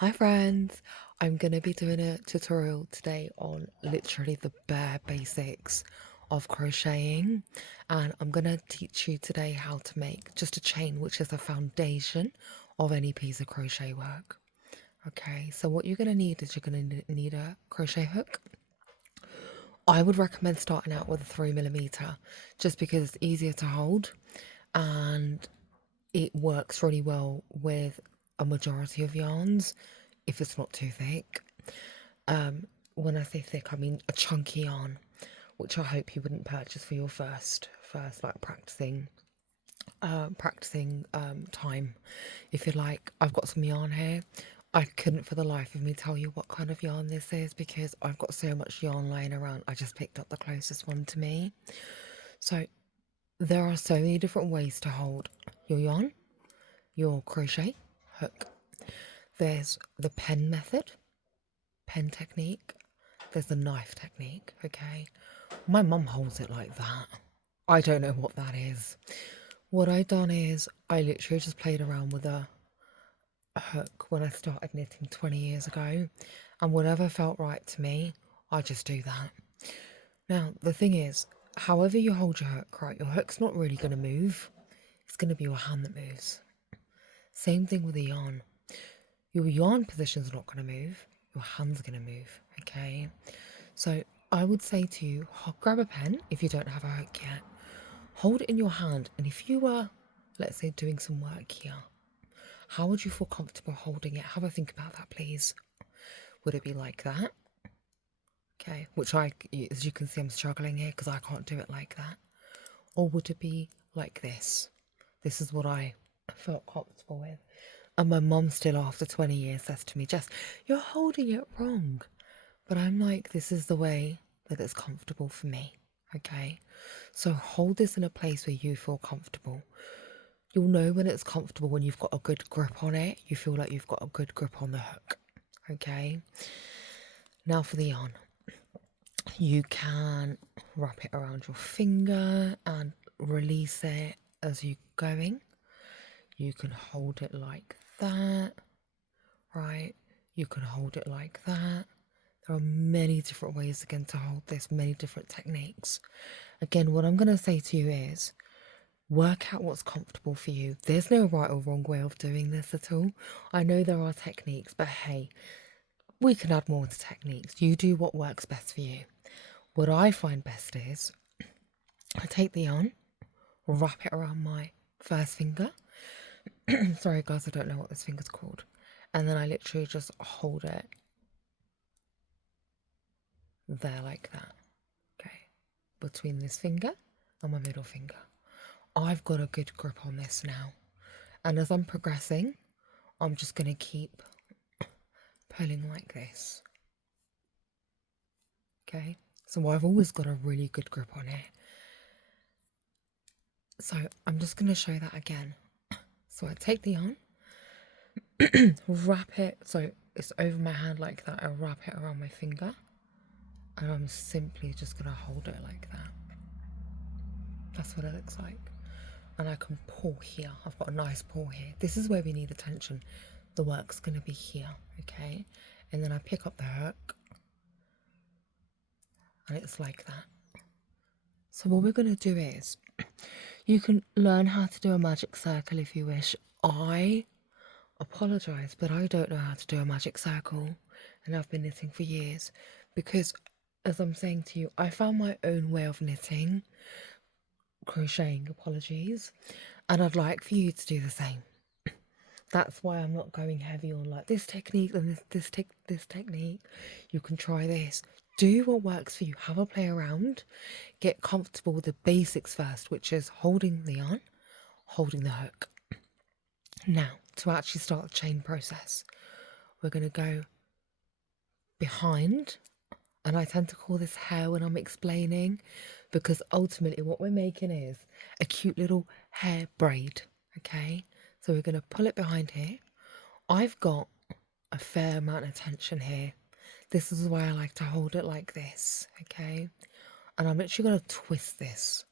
Hi friends, I'm going to be doing a tutorial today on literally the bare basics of crocheting, and I'm going to teach you today how to make just a chain, which is the foundation of any piece of crochet work. Okay, so what you're going to need is you're going to need a crochet hook. I would recommend starting out with a 3mm just because it's easier to hold and it works really well with a majority of yarns if it's not too thick. When I say thick, I mean a chunky yarn, which I hope you wouldn't purchase for your first like practicing time. If you're like, I've got some yarn here, I couldn't for the life of me tell you what kind of yarn this is because I've got so much yarn lying around. I just picked up the closest one to me. So there are so many different ways to hold your yarn, your crochet hook. There's the pen technique. There's the knife technique, okay? My mum holds it like that. I don't know what that is. What I done is I literally just played around with a hook when I started knitting 20 years ago, and whatever felt right to me, I just do that. Now, the thing is, however you hold your hook, right, your hook's not really going to move. It's going to be your hand that moves. Same thing with the yarn. Your yarn position's not going to move. Your hand's going to move, okay? So I would say to you, grab a pen if you don't have a hook yet. Hold it in your hand, and if you were, let's say, doing some work here, how would you feel comfortable holding it? Have a think about that, please. Would it be like that? Okay, which as you can see, I'm struggling here because I can't do it like that. Or would it be like this? This is what I felt comfortable with. And my mum still, after 20 years, says to me, Jess, you're holding it wrong. But I'm like, this is the way that it's comfortable for me. Okay, so hold this in a place where you feel comfortable. You'll know when it's comfortable when you've got a good grip on it. You feel like you've got a good grip on the hook. Okay, now for the yarn. You can wrap it around your finger and release it as you're going. You can hold it like that, right? You can hold it like that. There are many different ways again to hold this, many different techniques. Again, what I'm going to say to you is work out what's comfortable for you. There's no right or wrong way of doing this at all. I know there are techniques, but hey, we can add more to techniques. You do what works best for you. What I find best is I take the yarn, wrap it around my first finger. Sorry guys, I don't know what this finger's called. And then I literally just hold it there like that. Okay. Between this finger and my middle finger. I've got a good grip on this now. And as I'm progressing, I'm just going to keep pulling like this. Okay. So I've always got a really good grip on it. So I'm just going to show that again. So I take the yarn, wrap it, so it's over my hand like that. I wrap it around my finger, and I'm simply just going to hold it like that. That's what it looks like. And I can pull here. I've got a nice pull here. This is where we need attention. The work's going to be here, okay? And then I pick up the hook, and it's like that. So what we're going to do is, you can learn how to do a magic circle if you wish. I apologise, but I don't know how to do a magic circle, and I've been knitting for years because, as I'm saying to you, I found my own way of knitting, crocheting, apologies, and I'd like for you to do the same. That's why I'm not going heavy on like this technique and this technique. You can try this. Do what works for you. Have a play around. Get comfortable with the basics first, which is holding the yarn, holding the hook. Now, to actually start the chain process, we're going to go behind, and I tend to call this hair when I'm explaining, because ultimately what we're making is a cute little hair braid, okay? So we're going to pull it behind here. I've got a fair amount of tension here. This is why I like to hold it like this, okay? And I'm actually going to twist this.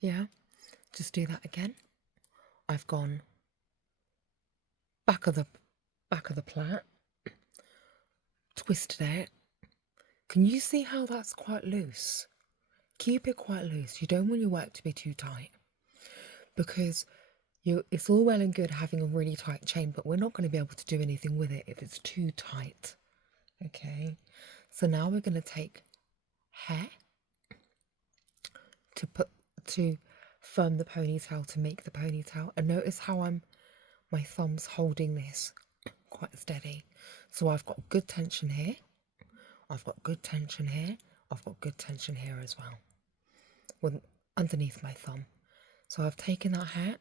Yeah, just do that again. I've gone back of back of the plait, twisted it. Can you see how that's quite loose? Keep it quite loose. You don't want your work to be too tight, because it's all well and good having a really tight chain, but we're not going to be able to do anything with it if it's too tight. Okay, so now we're going to take hair to firm the ponytail, to make the ponytail. And notice how my thumb's holding this quite steady. So I've got good tension here, I've got good tension here, I've got good tension here as well, underneath my thumb. So I've taken that hair,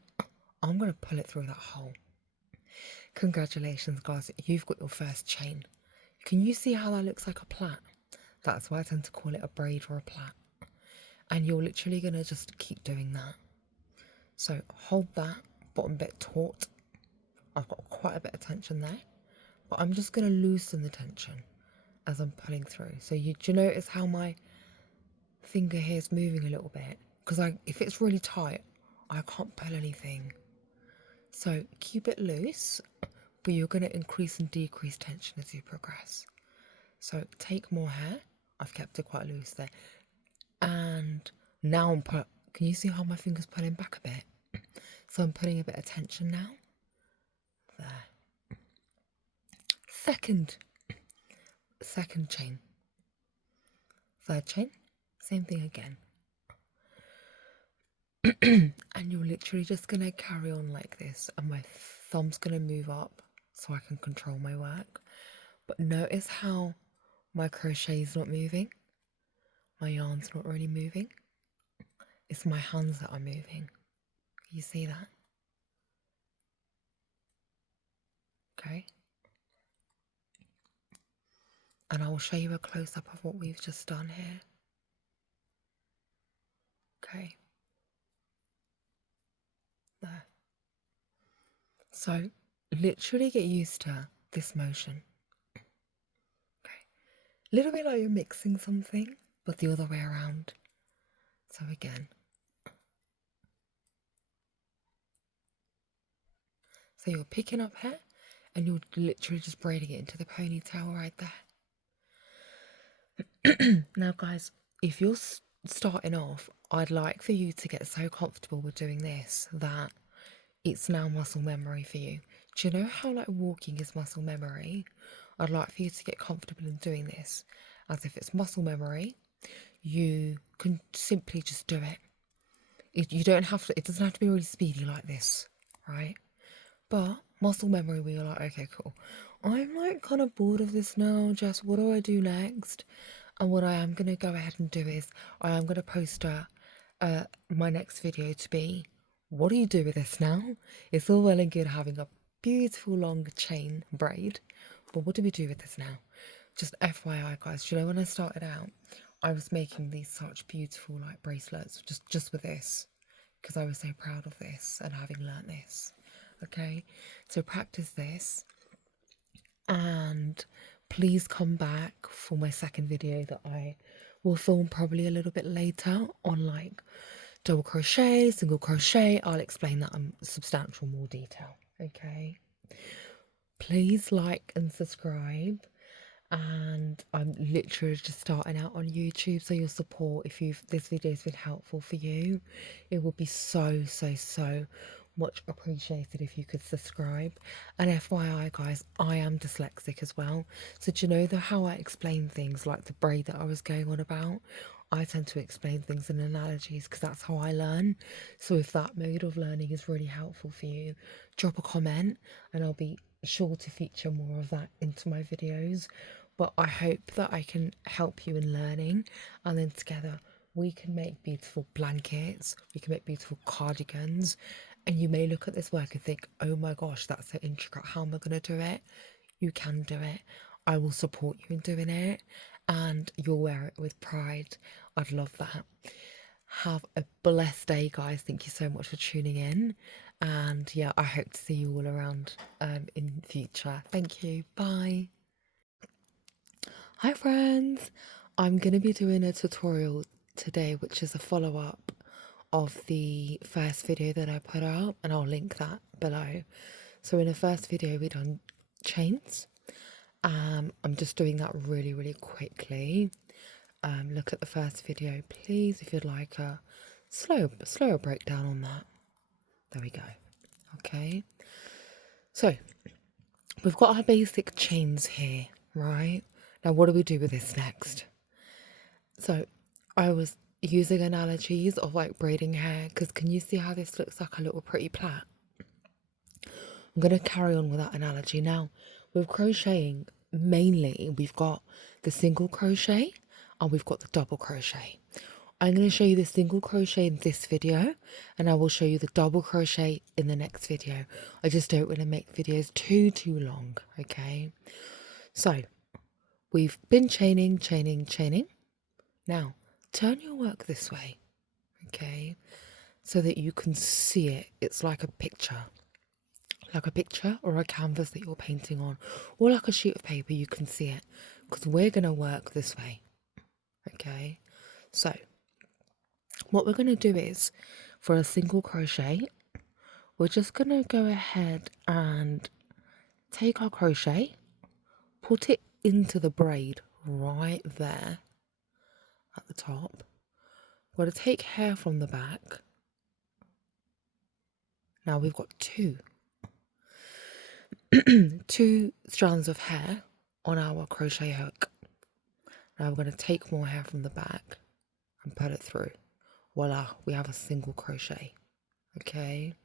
I'm going to pull it through that hole. Congratulations guys, you've got your first chain. Can you see how that looks like a plait? That's why I tend to call it a braid or a plait. And you're literally going to just keep doing that. So hold that bottom bit taut. I've got quite a bit of tension there, but I'm just going to loosen the tension as I'm pulling through. So do you notice how my finger here is moving a little bit? Because if it's really tight, I can't pull anything. So keep it loose, but you're going to increase and decrease tension as you progress. So take more hair. I've kept it quite loose there. And now can you see how my finger's pulling back a bit? So I'm putting a bit of tension now. There. Second chain. Third chain. Same thing again. And you're literally just going to carry on like this, and my thumb's going to move up so I can control my work. But notice how my crochet is not moving. My yarn's not really moving. It's my hands that are moving. Can you see that? Okay. And I will show you a close-up of what we've just done here. Okay. There. So literally get used to this motion. Okay. A little bit like you're mixing something, but the other way around. So again. So you're picking up hair and you're literally just braiding it into the ponytail right there. Now guys, if you're starting off, I'd like for you to get so comfortable with doing this that it's now muscle memory for you. Do you know how like walking is muscle memory? I'd like for you to get comfortable in doing this as if it's muscle memory. You can simply just do it. You don't have to, it doesn't have to be really speedy like this, right? But muscle memory where you're like, okay, cool. I'm like kind of bored of this now, Jess, what do I do next? And what I am going to go ahead and do is I am going to post my next video to be, what do you do with this now? It's all well and good having a beautiful long chain braid, but what do we do with this now? Just FYI guys, do you know when I started out, I was making these such beautiful like bracelets just with this, because I was so proud of this and having learnt this. Okay, so practice this, and please come back for my second video that I will film probably a little bit later on like double crochet, single crochet. I'll explain that in substantial more detail. Okay, please like and subscribe. And I'm literally just starting out on YouTube, so your support, if this video has been helpful for you, it would be so much appreciated if you could subscribe. And FYI guys, I am dyslexic as well, so do you know how I explain things like the braid that I was going on about? I tend to explain things in analogies because that's how I learn. So if that mode of learning is really helpful for you, drop a comment and I'll be sure to feature more of that into my videos. But I hope that I can help you in learning, and then together we can make beautiful blankets, we can make beautiful cardigans, and you may look at this work and think, oh my gosh, that's so intricate, how am I going to do it? You can do it. I will support you in doing it, and you'll wear it with pride. I'd love that. Have a blessed day guys. Thank you so much for tuning in, and yeah, I hope to see you all around in future. Thank you. Bye. Hi friends, I'm going to be doing a tutorial today which is a follow-up of the first video that I put out, and I'll link that below. So in the first video we done chains. I'm just doing that really, really quickly. Look at the first video, please, if you'd like a slower breakdown on that. There we go. Okay. So we've got our basic chains here, right? Now, what do we do with this next? So I was using analogies of like braiding hair, because can you see how this looks like a little pretty plait? I'm going to carry on with that analogy. Now, with crocheting, mainly we've got the single crochet and we've got the double crochet. I'm going to show you the single crochet in this video, and I will show you the double crochet in the next video. I just don't want to make videos too long, okay? So we've been chaining. Now turn your work this way, okay, so that you can see it. It's like a picture or a canvas that you're painting on, or like a sheet of paper. You can see it, because we're going to work this way, okay? So what we're going to do is, for a single crochet, we're just going to go ahead and take our crochet, put it into the braid right there at the top. We're going to take hair from the back. Now we've got two strands of hair on our crochet hook. Now we're going to take more hair from the back and put it through. Voila, we have a single crochet. Okay,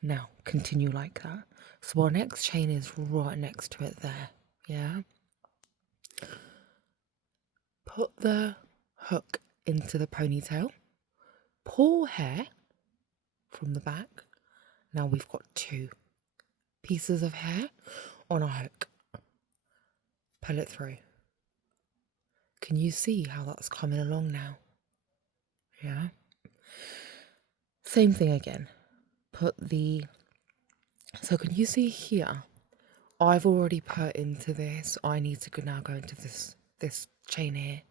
now continue like that. So our next chain is right next to it there. Yeah, put the hook into the ponytail, pull hair from the back. Now we've got two pieces of hair on our hook. Pull it through. Can you see how that's coming along now? Yeah. Same thing again. So can you see here? I've already put into this. I need to now go into this chain here.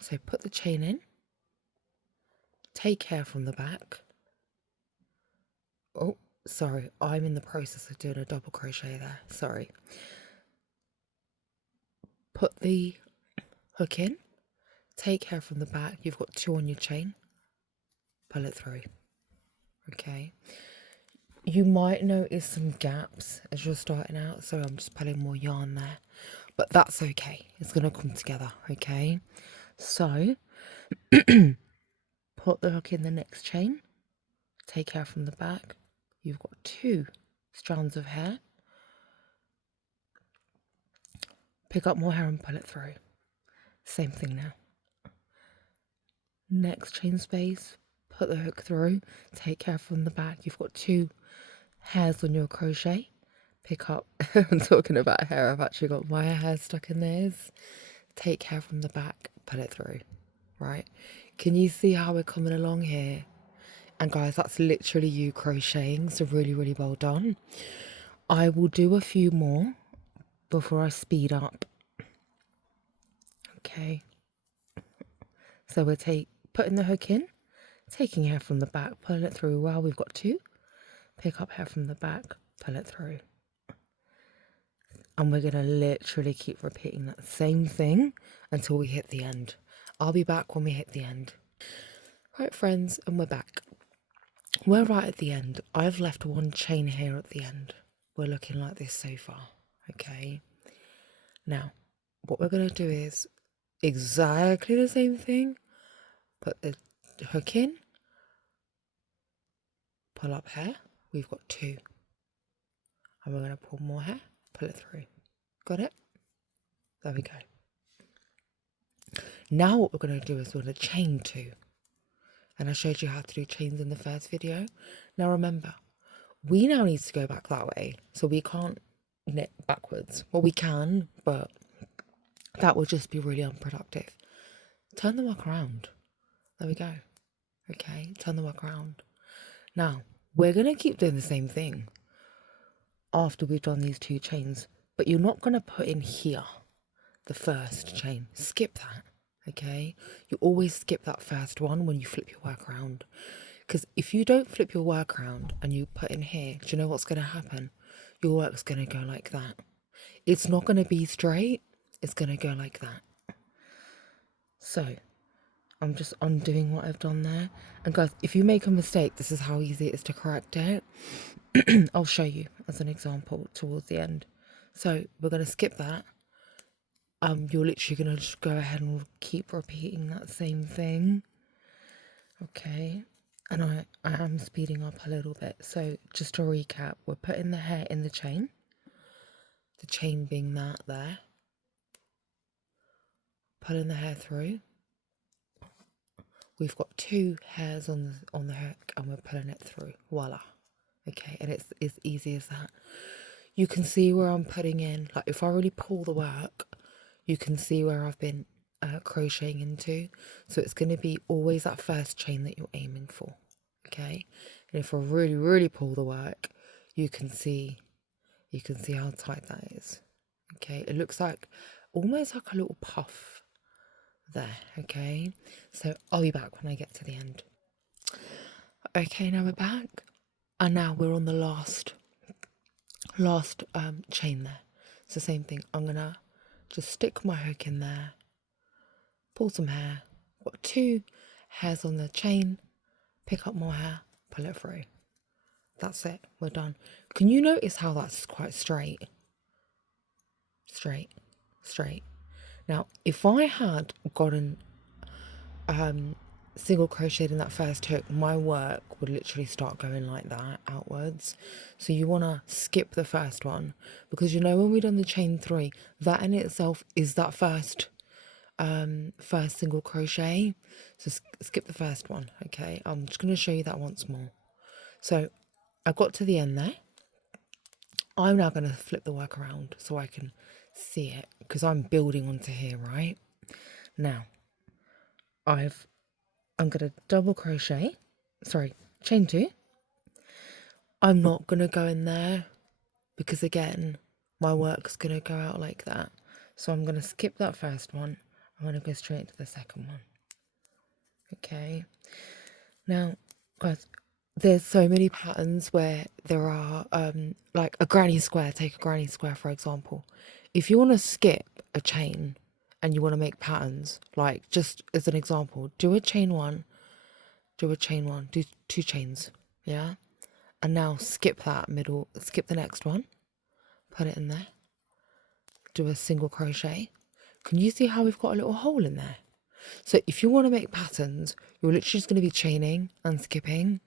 So put the chain in. Take hair from the back. Oh, sorry. I'm in the process of doing a double crochet there. Sorry. Put the hook in. Take hair from the back. You've got two on your chain. Pull it through. Okay. You might notice some gaps as you're starting out, so I'm just pulling more yarn there. But that's okay. It's going to come together, okay? So, put the hook in the next chain. Take hair from the back. You've got two strands of hair. Pick up more hair and pull it through. Same thing now. Next chain space. Put the hook through. Take hair from the back. You've got two hairs on your crochet. Pick up. I'm talking about hair. I've actually got my hair stuck in theirs. Take hair from the back. Pull it through. Right? Can you see how we're coming along here? And guys, that's literally you crocheting, so really well done. I will do a few more before I speed up. Okay. So we're putting the hook in, taking hair from the back, pulling it through. Well, we've got two. Pick up hair from the back, pull it through. And we're going to literally keep repeating that same thing until we hit the end. I'll be back when we hit the end. Right, friends, and we're back. We're right at the end. I've left one chain here at the end. We're looking like this so far, okay? Now, what we're going to do is exactly the same thing. Put the hook in, pull up hair. We've got two. And we're going to pull more hair, pull it through. Got it? There we go. Now what we're going to do is we're going to chain two. And I showed you how to do chains in the first video. Now remember, we now need to go back that way. So we can't knit backwards. Well, we can, but that would just be really unproductive. Turn the work around. There we go. Okay, turn the work around. Now, we're going to keep doing the same thing after we've done these two chains. But you're not going to put in here the first chain. Skip that. Okay, you always skip that first one when you flip your work around, because if you don't flip your work around and you put in here, do you know what's going to happen? Your work's going to go like that. It's not going to be straight. It's going to go like that. So I'm just undoing what I've done there. And guys, if you make a mistake, this is how easy it is to correct it. I'll show you as an example towards the end. So we're going to skip that. You're literally going to just go ahead and keep repeating that same thing. Okay. And I am speeding up a little bit. So just to recap, we're putting the hair in the chain being that there, pulling the hair through. We've got 2 hairs on the hook and we're pulling it through. Voila. Okay, and it's as easy as that. You can see where I'm putting in, like if I really pull the work, you can see where I've been crocheting into. So it's going to be always that first chain that you're aiming for. Okay, and if I really, really pull the work, you can see how tight that is. Okay, it looks like almost like a little puff there. Okay, so I'll be back when I get to the end. Okay, now we're back, and now we're on the last chain there. It's the same thing. I'm gonna just stick my hook in there, pull some hair, got 2 hairs on the chain, pick up more hair, pull it through. That's it, we're done. Can you notice how that's quite straight? Straight. Now, if I had gotten single crocheted in that first hook, my work would literally start going like that outwards. So you want to skip the first one, because you know when we done the chain 3, that in itself is that first single crochet. So skip the first one. Okay, I'm just going to show you that once more. So I got to the end there. I'm now going to flip the work around so I can see it, because I'm building onto here, right? Now I'm going to double crochet, chain 2. I'm not going to go in there because again, my work's going to go out like that. So I'm going to skip that first one. I'm going to go straight to the second one. Okay. Now, guys, there's so many patterns where there are, like a granny square. Take a granny square, for example. If you want to skip a chain and you want to make patterns, like just as an example, do a chain 1, do 2 chains, yeah? And now skip that middle, skip the next one, put it in there, do a single crochet. Can you see how we've got a little hole in there? So if you want to make patterns, you're literally just going to be chaining and skipping.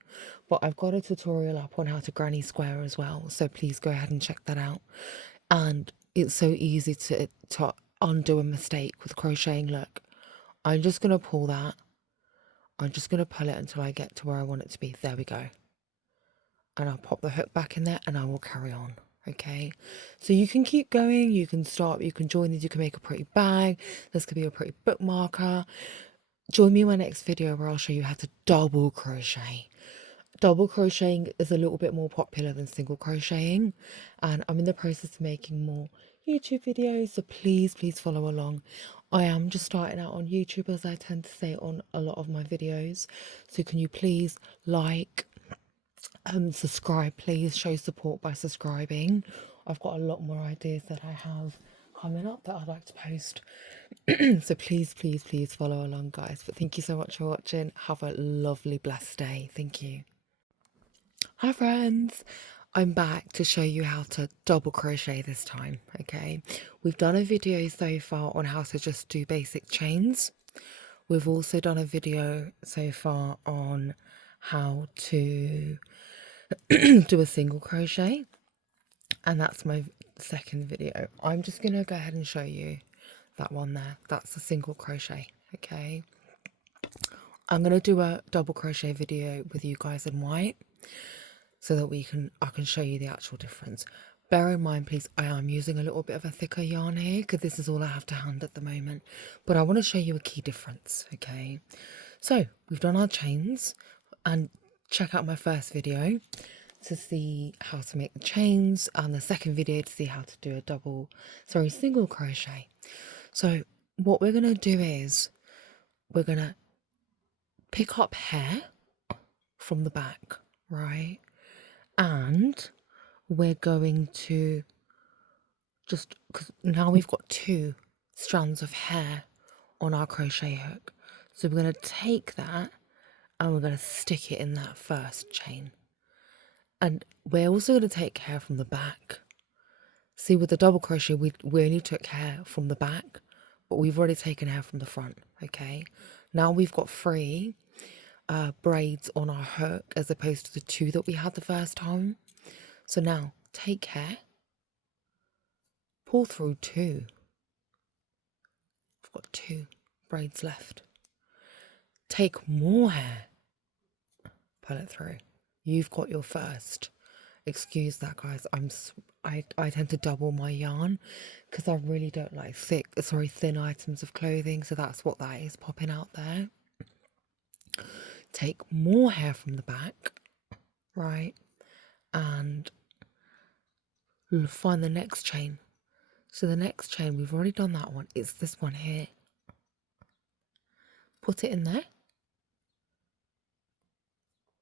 But I've got a tutorial up on how to granny square as well, so please go ahead and check that out. And it's so easy to undo a mistake with crocheting. Look, I'm just going to pull that. I'm just going to pull it until I get to where I want it to be. There we go. And I'll pop the hook back in there and I will carry on. Okay, so you can keep going, you can start, you can join these, you can make a pretty bag. This could be a pretty bookmarker. Join me in my next video where I'll show you how to double crochet. Double crocheting is a little bit more popular than single crocheting, and I'm in the process of making more YouTube videos, so please follow along. I am just starting out on YouTube, as I tend to say on a lot of my videos, so can you please like, subscribe, please show support by subscribing. I've got a lot more ideas that I have coming up that I'd like to post. So please follow along, guys. But thank you so much for watching. Have a lovely, blessed day. Thank you. Hi friends, I'm back to show you how to double crochet this time. Okay, we've done a video so far on how to just do basic chains. We've also done a video so far on how to do a single crochet, and that's my second video. I'm just gonna go ahead and show you that one there. That's a single crochet. Okay, I'm gonna do a double crochet video with you guys in white so that I can show you the actual difference. Bear in mind, please, I am using a little bit of a thicker yarn here because this is all I have to hand at the moment, but I want to show you a key difference. Okay, so we've done our chains, and check out my first video to see how to make the chains, and the second video to see how to do a single crochet. So what we're going to do is we're going to pick up hair from the back, right? And we're going to just because now we've got 2 strands of hair on our crochet hook. So we're going to take that and we're going to stick it in that first chain. And we're also going to take hair from the back. See, with the double crochet, we only took hair from the back, but we've already taken hair from the front, okay? Now we've got 3 braids on our hook as opposed to the 2 that we had the first time. So now take hair, pull through 2. We've got 2 braids left. Take more hair, pull it through. You've got your first. Excuse that, guys. I tend to double my yarn because I really don't like thin items of clothing. So that's what that is popping out there. Take more hair from the back, right? And find the next chain. So the next chain, we've already done that one. It's this one here. Put it in there.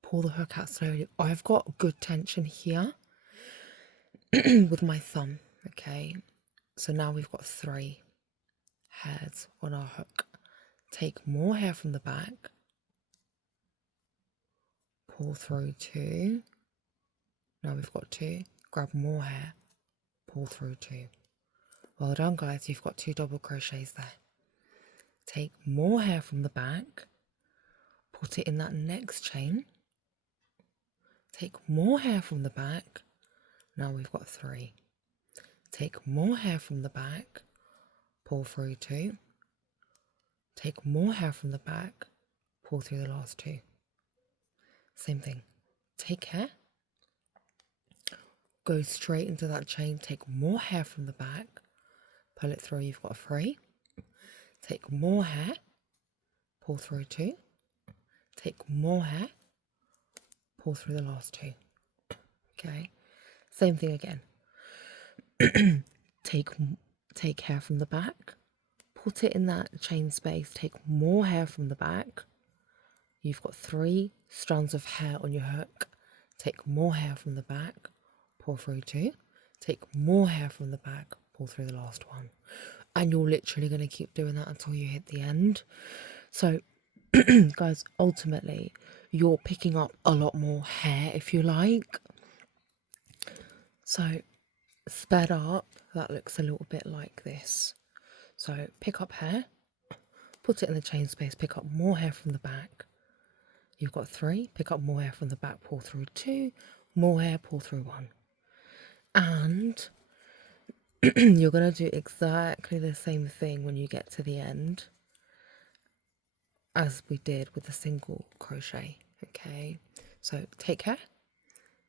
Pull the hook out slowly. I've got good tension here with my thumb, okay? So now we've got 3 hairs on our hook. Take more hair from the back. Pull through 2. Now we've got 2. Grab more hair. Pull through 2. Well done, guys. You've got 2 double crochets there. Take more hair from the back. Put it in that next chain. Take more hair from the back. Now we've got 3. Take more hair from the back. Pull through 2. Take more hair from the back. Pull through the last 2. Same thing. Take hair. Go straight into that chain. Take more hair from the back. Pull it through. You've got 3. Take more hair. Pull through 2. Take more hair. Pull through the last 2. Okay. Same thing again. Take hair from the back. Put it in that chain space. Take more hair from the back. You've got 3 strands of hair on your hook. Take more hair from the back. Pull through 2. Take more hair from the back. Pull through the last one. And you're literally going to keep doing that until you hit the end. So, guys, ultimately, you're picking up a lot more hair if you like. So, sped up, that looks a little bit like this. So, pick up hair, put it in the chain space, pick up more hair from the back. You've got 3, pick up more hair from the back, pull through 2, more hair, pull through 1. And you're going to do exactly the same thing when you get to the end as we did with the single crochet, okay? So take hair,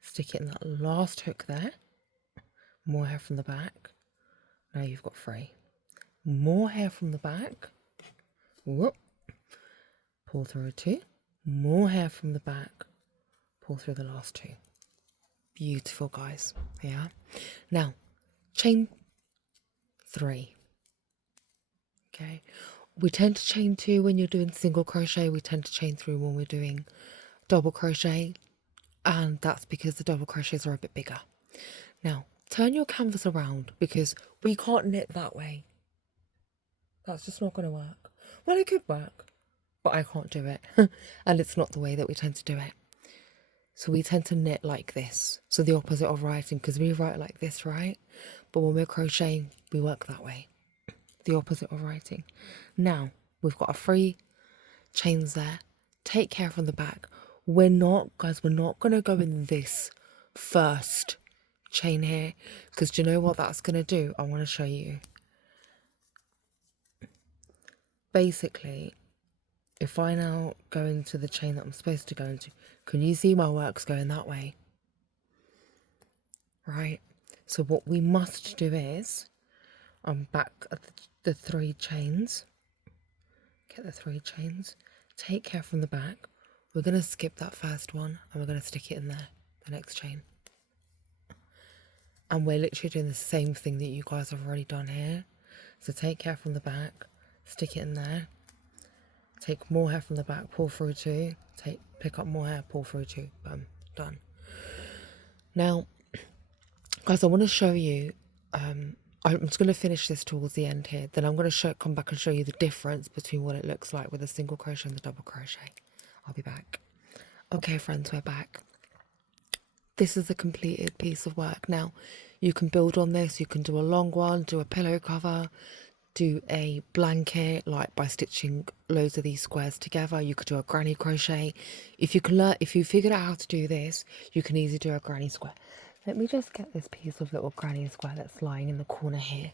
stick it in that last hook there, more hair from the back. Now you've got 3. More hair from the back, whoop, pull through 2, more hair from the back, pull through the last 2. Beautiful, guys. Yeah. Now, chain 3. Okay. We tend to chain 2 when you're doing single crochet. We tend to chain 3 when we're doing double crochet. And that's because the double crochets are a bit bigger. Now, turn your canvas around because we can't knit that way. That's just not going to work. Well, it could work, but I can't do it. And it's not the way that we tend to do it. So we tend to knit like this. So the opposite of writing, because we write like this, right? But when we're crocheting, we work that way. The opposite of writing. Now, we've got our 3 chains there. Take care from the back. We're not going to go in this first chain here. Because do you know what that's going to do? I want to show you. Basically, if I now go into the chain that I'm supposed to go into, can you see my work's going that way? Right? So what we must do is, I'm back at the 3 chains. Get the 3 chains. Take care from the back. We're going to skip that first one and we're going to stick it in there, the next chain. And we're literally doing the same thing that you guys have already done here. So take care from the back, stick it in there. Take more hair from the back, pull through 2. Pick up more hair, pull through 2. Boom, done. Now, guys, I want to show you, I'm just going to finish this towards the end here. Then I'm going to come back and show you the difference between what it looks like with a single crochet and the double crochet. I'll be back. Okay, friends, we're back. This is a completed piece of work. Now, you can build on this. You can do a long one, do a pillow cover, do a blanket, like by stitching loads of these squares together. You could do a granny crochet. If you figured out how to do this, you can easily do a granny square. Let me just get this piece of little granny square that's lying in the corner here.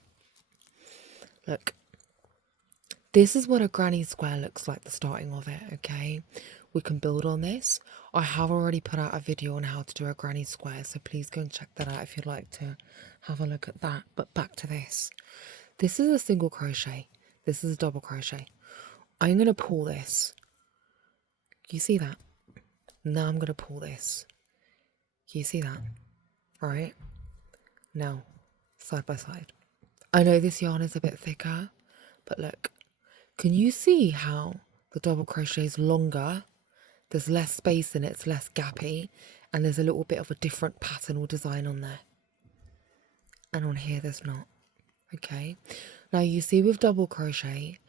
Look, this is what a granny square looks like, the starting of it, okay? We can build on this. I have already put out a video on how to do a granny square, so please go and check that out if you'd like to have a look at that. But back to this. This is a single crochet. This is a double crochet. I'm going to pull this. You see that? Now I'm going to pull this. You see that? Right? Now, side by side. I know this yarn is a bit thicker, but look. Can you see how the double crochet is longer? There's less space in it, it's less gappy, and there's a little bit of a different pattern or design on there. And on here there's not. Okay, now you see with double crochet,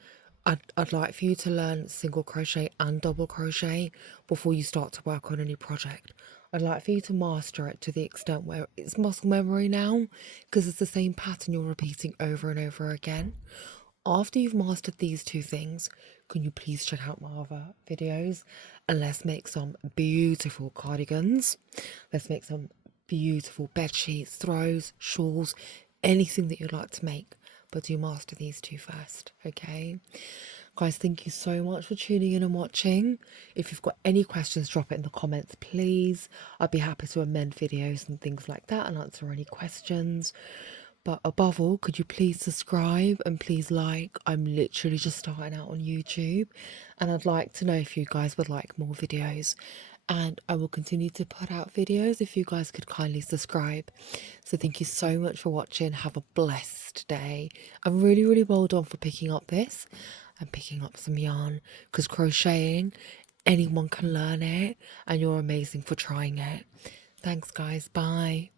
I'd like for you to learn single crochet and double crochet before you start to work on any project. I'd like for you to master it to the extent where it's muscle memory now, because it's the same pattern you're repeating over and over again. After you've mastered these two things, can you please check out my other videos and let's make some beautiful cardigans. Let's make some beautiful bed sheets, throws, shawls, anything that you'd like to make, but do master these two first, okay? Guys, thank you so much for tuning in and watching. If you've got any questions, drop it in the comments, please. I'd be happy to amend videos and things like that and answer any questions. But above all, could you please subscribe and please like? I'm literally just starting out on YouTube and I'd like to know if you guys would like more videos. And I will continue to put out videos if you guys could kindly subscribe. So thank you so much for watching. Have a blessed day. I'm really, really well done for picking up this and picking up some yarn, because crocheting, anyone can learn it, and you're amazing for trying it. Thanks, guys. Bye.